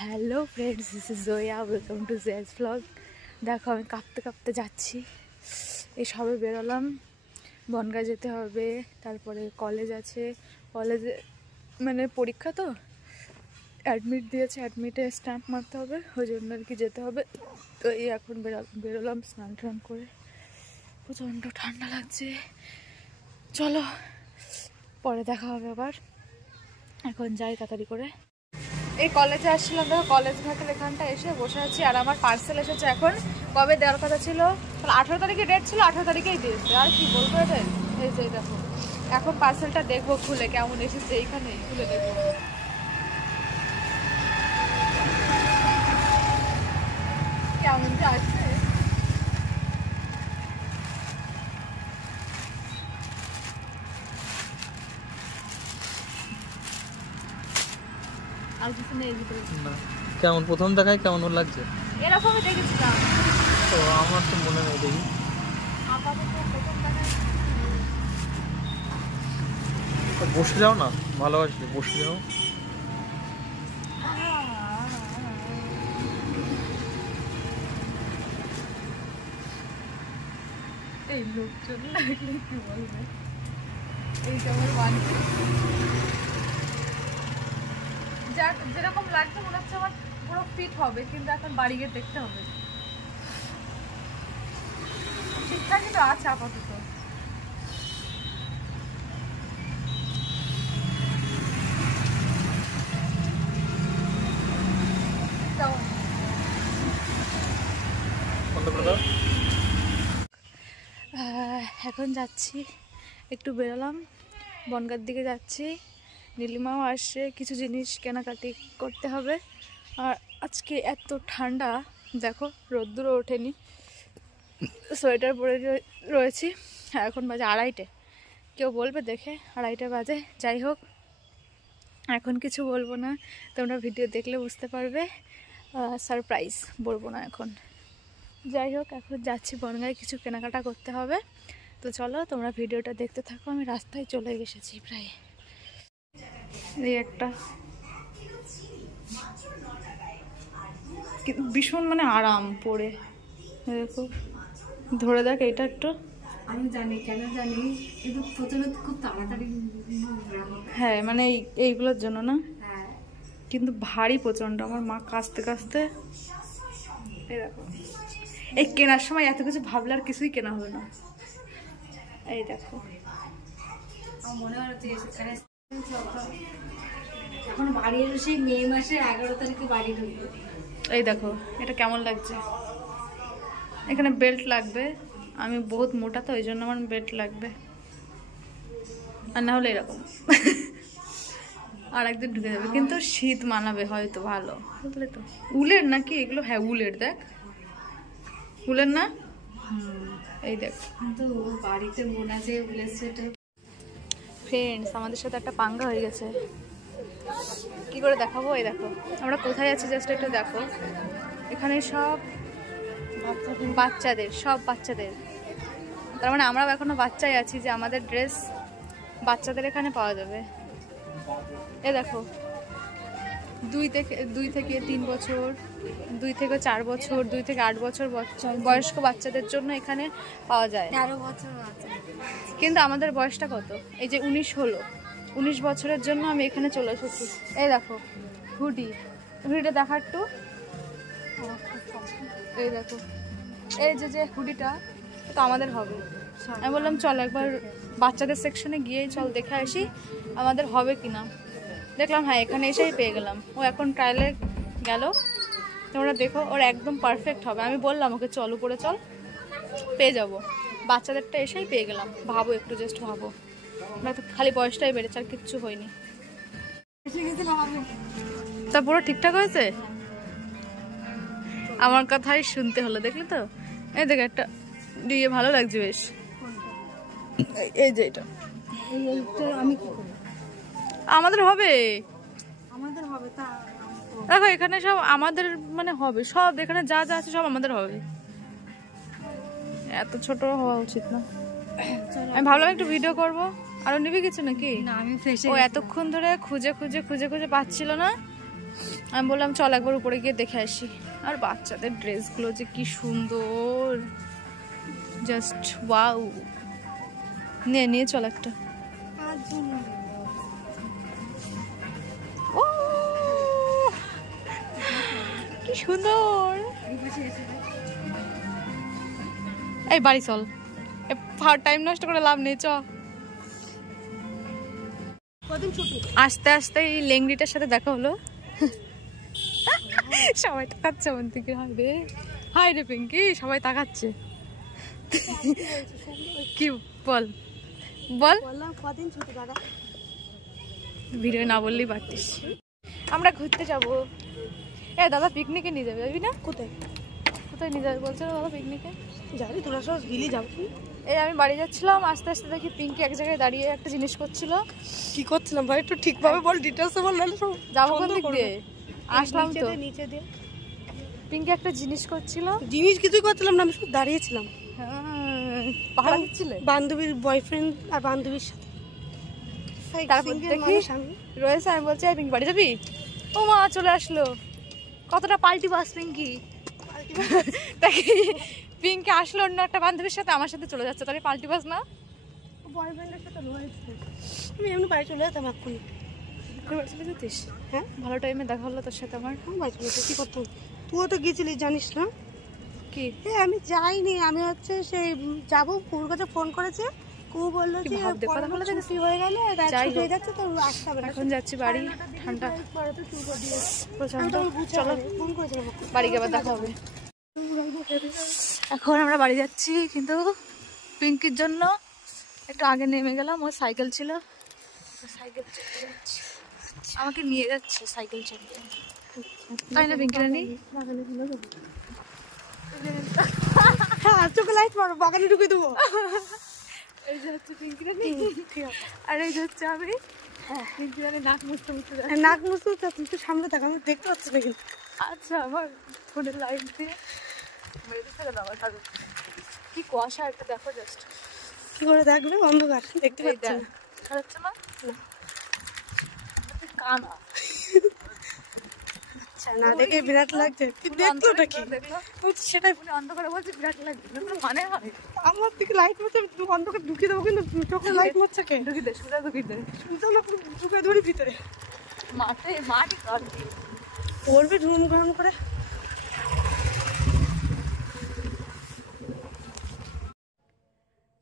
Hello friends, this is Jaya, welcome to Jaya's blog. দেখো আমি কাঁপতে কাঁপতে যাচ্ছি। এই সবে বেরোলাম, বনগাঁ যেতে হবে, তারপরে কলেজ আছে, কলেজে মানে পরীক্ষা তো অ্যাডমিট দিয়েছে, অ্যাডমিটে স্ট্যাম্প মারতে হবে, ওই জন্য আর কি যেতে হবে। তো এই এখন বেরোলাম স্নান টান করে, প্রচণ্ড ঠান্ডা লাগছে। চলো পরে দেখা হবে আবার, এখন যাই তাড়াতাড়ি করে। এই কলেজে আসছিলাম, দেখো কলেজ ঘাটের এখানটা এসে বসে আছি। আর আমার পার্সেল এসেছে এখন, কবে দেওয়ার কথা ছিল, তাহলে 18 তারিখে ডেট ছিল, 18 তারিখেই দিয়েছে। আর কি বলবো এদের, এই যে দেখো এখন পার্সেলটা দেখবো খুলে কেমন এসেছে, এইখানে খুলে দেখবো কেমন যে আসছে। আর কিছু নেই ভিতরে না। কেমন প্রথম দেখায় কেমন লাগছে? এরকমই দেখেছিলাম তো আমার তো মনে নেই, দেখি আপাতত প্রথম দেখায়। বসে যাও না, ভালো আসবে, বসে যাও। এই লোকজন লাগলে কি বলবে, এই যে আমার বাড়িতে যা যেরকম লাগছে মনে হচ্ছে আমার পুরো ফিট হবে, কিন্তু এখন বাড়ি গিয়ে দেখতে হবে। ঠিকঠাকই তো আছে আপাতত। এখন যাচ্ছি, একটু বেরোলাম, বনগাঁর দিকে যাচ্ছি। নীলিমাও আসছে, কিছু জিনিস কেনাকাটি করতে হবে। আর আজকে এত ঠান্ডা, দেখো রোদ্দুরও ওঠেনি, সোয়েটার পরে রয়েছি। এখন বাজে 2:30, কেউ বলবে দেখে 2:30 বাজে। যাই হোক, এখন কিছু বলবো না, তোমরা ভিডিও দেখলে বুঝতে পারবে, সারপ্রাইজ বলবো না এখন। যাই হোক, এখন যাচ্ছি বনগাঁয়, কিছু কেনাকাটা করতে হবে। তো চলো তোমরা ভিডিওটা দেখতে থাকো, আমি রাস্তায় চলে এসেছি প্রায়। এই একটা ভীষণ মানে আরাম পরে, দেখো ধরে দেখ এইটা একটু। আমি জানি, কেন জানি, কিন্তু প্রথমে খুব তাড়াতাড়ি। হ্যাঁ মানে এইগুলোর জন্য না, হ্যাঁ কিন্তু ভারী প্রচণ্ড। আমার মা কাচতে কাচতে, এই দেখো, এই কেনার সময় এত কিছু ভাবলে আর কিছুই কেনা হবে না। এই দেখো আমার মনে হচ্ছে এখানে এখন বাড়ি এলো, সেই মে মাসের 11 তারিখে বাড়ি ঢুকবো। এই দেখো এটা কেমন লাগছে। এখানে বেল্ট লাগবে, আমি বহুত মোটা তো, ওই জন্য আমার বেল্ট লাগবে, আর না হলে এরকম আর একদিন ঢুকে যাবে। কিন্তু শীত মানাবে হয়তো ভালো, বুঝলে তো। উলের নাকি এগুলো? হ্যাঁ উলের, দেখ উলের না। এই দেখ, কিন্তু বাড়িতে মনে আছে ফ্রেন্ডস আমাদের সাথে একটা পাঙ্গা হয়ে গেছে। কি করে দেখাবো? এই দেখো আমরা কোথায় আছি, জাস্ট একটু দেখো। এখানে সব বাচ্চাদের, সব বাচ্চাদের, তার মানে আমরাও এখনো বাচ্চাই আছি, যে আমাদের ড্রেস বাচ্চাদের এখানে পাওয়া যাবে। এ দেখো 2 থেকে 3 বছর, 2 থেকে 4 বছর, 2 থেকে 8 বছর বয়স্ক বাচ্চাদের জন্য এখানে পাওয়া যায়। 13 বছর আছে, কিন্তু আমাদের বয়সটা কত? এই যে 19 হলো, 19 বছরের জন্য আমি এখানে চলে এসেছি। এই দেখো হুডিটা দেখা একটু। এই দেখো এই যে হুডিটা তো আমাদের হবে। আমি বললাম চল একবার বাচ্চাদের সেকশনে গিয়ে চল দেখে আসি আমাদের হবে কিনা। দেখলাম হ্যাঁ, এখানে এসেই পেয়ে গেলাম। ও এখন ট্রায়ালে গেল, তোমরা দেখো ওর একদম পারফেক্ট হবে। আমি বললাম ওকে চল উপরে চল, পেয়ে যাবো। বাচ্চাদেরটা এসেই পেয়ে গেলাম। ভাবো একটু, জাস্ট ভাবো, তো খালি বয়সটাই বেড়েছে আর কিচ্ছু হয়নি। তা পুরো ঠিকঠাক হয়েছে, আমার কথাই শুনতে হলো, দেখলে তো। এই দেখ একটা দিয়ে ভালো লাগছে বেশ, এই যে এটা আমি কি করব? আমাদের হবে, আমাদের হবে তা দেখো এখানে সব আমাদের মানে হবে, সব এখানে যা যা আছে সব আমাদের হবে। এত ছোট হওয়া উচিত না। আমি ভাবলাম একটু ভিডিও করব। আরো নিবি কিছু নাকি? না, আমি ফেসে ও এতক্ষণ ধরে খুঁজে খুঁজে খুঁজে খুঁজে পাচ্ছিল না, আমি বললাম চল একবার উপরে গিয়ে দেখে আসি। আর বাচ্চাদের ড্রেসগুলো যে কি সুন্দর, জাস্ট ওয়াও। নিয়ে চল একটা। ও কি সুন্দর। এই বাড়ি চল, টাইম নষ্ট করে লাভ নেই, চ। আস্তে আস্তে এই লেংড়িটার সাথে দেখা হলো। সবাই তাকাচ্ছে আমার দিকে। হাই রে পিঙ্কি, সবাই তাকাচ্ছে। কি বল বল, ভিডিও না বললেই পারতিস। আমরা ঘুরতে যাবো। এ দাদা পিকনিকে নিয়ে যাবে, যাবি না? কোথায় কোথায় নিয়ে যাবে বলছে দাদা? পিকনিকে যাবি তোরা সব গিলি যাবি। এই আমি বাড়ি যাচ্ছিলাম, আস্তে আস্তে দেখি পিঙ্কি এক জায়গায় দাঁড়িয়ে একটা জিনিস করছিল। কি করছিলাম ভাই একটু ঠিকভাবে বল, ডিটেলসে বল, নাহলে সব যাবো কোন দিক দিয়ে? আসলাম তো। নিচে দিয়ে পিঙ্কি একটা জিনিস করছিল। জিনিস কিছুই করছিলাম না, আমি শুধু দাঁড়িয়েছিলাম। হ্যাঁ, পাহাড় দিচ্ছিলে? বান্ধবীর বয়ফ্রেন্ড আর বান্ধবীর সাথে। তারপর দেখি রয়েছে, আমি বলছি পিঙ্কি বাড়ি যাবি? ও মা চলে আসলো। কতটা পাল্টি বাস পিঙ্কি। তাকে পিঙ্কি আসলো অন্য একটা বান্ধবীর সাথে, আমার সাথে চলে যাচ্ছে, তাহলে পাল্টি বাস না? বয়ফ্রেন্ডের সাথে রয়েছে। আমি এমনি বাড়ি চলে যেতাম এক্ষুনি। বাড়ি চলে যেতিস? হ্যাঁ, ভালো টাইমে দেখা হলো তোর সাথে আমার। বাড়ি চলে যেতে কি করতাম? তুইও তো গিয়েছিলি জানিস না? কি? আমি যাইনি, আমি হচ্ছে সেই যাবো, কুকুর কাছে ফোন করেছে। কুকু বললো যে ছুটি হয়ে গেলে হয়ে যাচ্ছে তো আসতে হবে না। এখন যাচ্ছি বাড়ি, ঠান্ডা। চলো ফোন করেছিলাম, বাড়ি গিয়ে আবার দেখা হবে। এখন আমরা বাড়ি যাচ্ছি, কিন্তু পিঙ্কির জন্য একটু আগে নেমে গেলাম। ওর সাইকেল ছিল, সাইকেল চালিয়ে যাচ্ছে, আমাকে নিয়ে যাচ্ছে সাইকেল চালিয়ে, তাই না পিঙ্কি রানী? হ্যাঁ চোখে লাইট মারো, বাগানে ঢুকে দেবো। এই যে হচ্ছে পিঙ্কি রানী, আর এই যে হচ্ছে আমি। হ্যাঁ, পিঙ্কি রানী নাক মুছতে মুছতে যাচ্ছে। নাক মুছতে তুমি তো সামনে থাকা, আমি দেখতে পাচ্ছি না কিন্তু। আচ্ছা, আমার ফোনের লাইট দিয়ে কি কুয়াশা একটা দেখো, জাস্ট কি করে দেখবে? অন্ধকার, দেখতে পাচ্ছি না। খারাচ্ছে না কানা। আচ্ছা, না দেখে বিরাট লাগছে। কি দেখলো ওটা কি? দেখলো সেটাই অন্ধকারে বলছে বিরাট লাগছে, মানে হয় আমার দিকে লাইট মারছে, অন্ধকার ঢুকিয়ে দেবো, কিন্তু চোখে লাইট মারছে কে? ঢুকি দে, সোজা ঢুকি দে। শুনতে না ঢুকে ধরি ভিতরে মাটি কর দিয়ে পড়বে ঢুম ঘুম করে।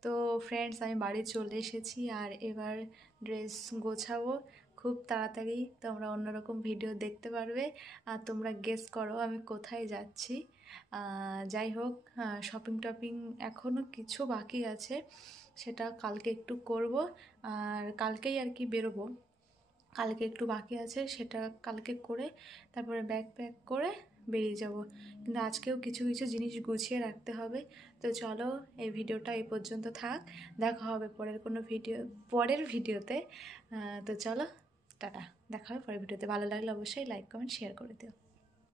তো ফ্রেন্ডস, আমি বাড়ি চলে এসেছি, আর এবার ড্রেস গোছাবো খুব তাড়াতাড়ি। তোমরা অন্যরকম ভিডিও দেখতে পারবে, আর তোমরা গেস করো আমি কোথায় যাচ্ছি। যাই হোক, শপিং টপিং এখনও কিছু বাকি আছে, সেটা কালকে একটু করব, আর কালকেই আর কি বেরোবো। কালকে একটু বাকি আছে, সেটা কালকে করে তারপরে ব্যাগ প্যাক করে বেরিয়ে যাব। কিন্তু আজকেও কিছু কিছু জিনিস গুছিয়ে রাখতে হবে। তো চলো, এই ভিডিওটা এই পর্যন্ত থাক, দেখা হবে পরের ভিডিওতে। তো চলো, টাটা, দেখা হবে পরের ভিডিওতে। ভালো লাগলে অবশ্যই লাইক কমেন্ট শেয়ার করে দিও।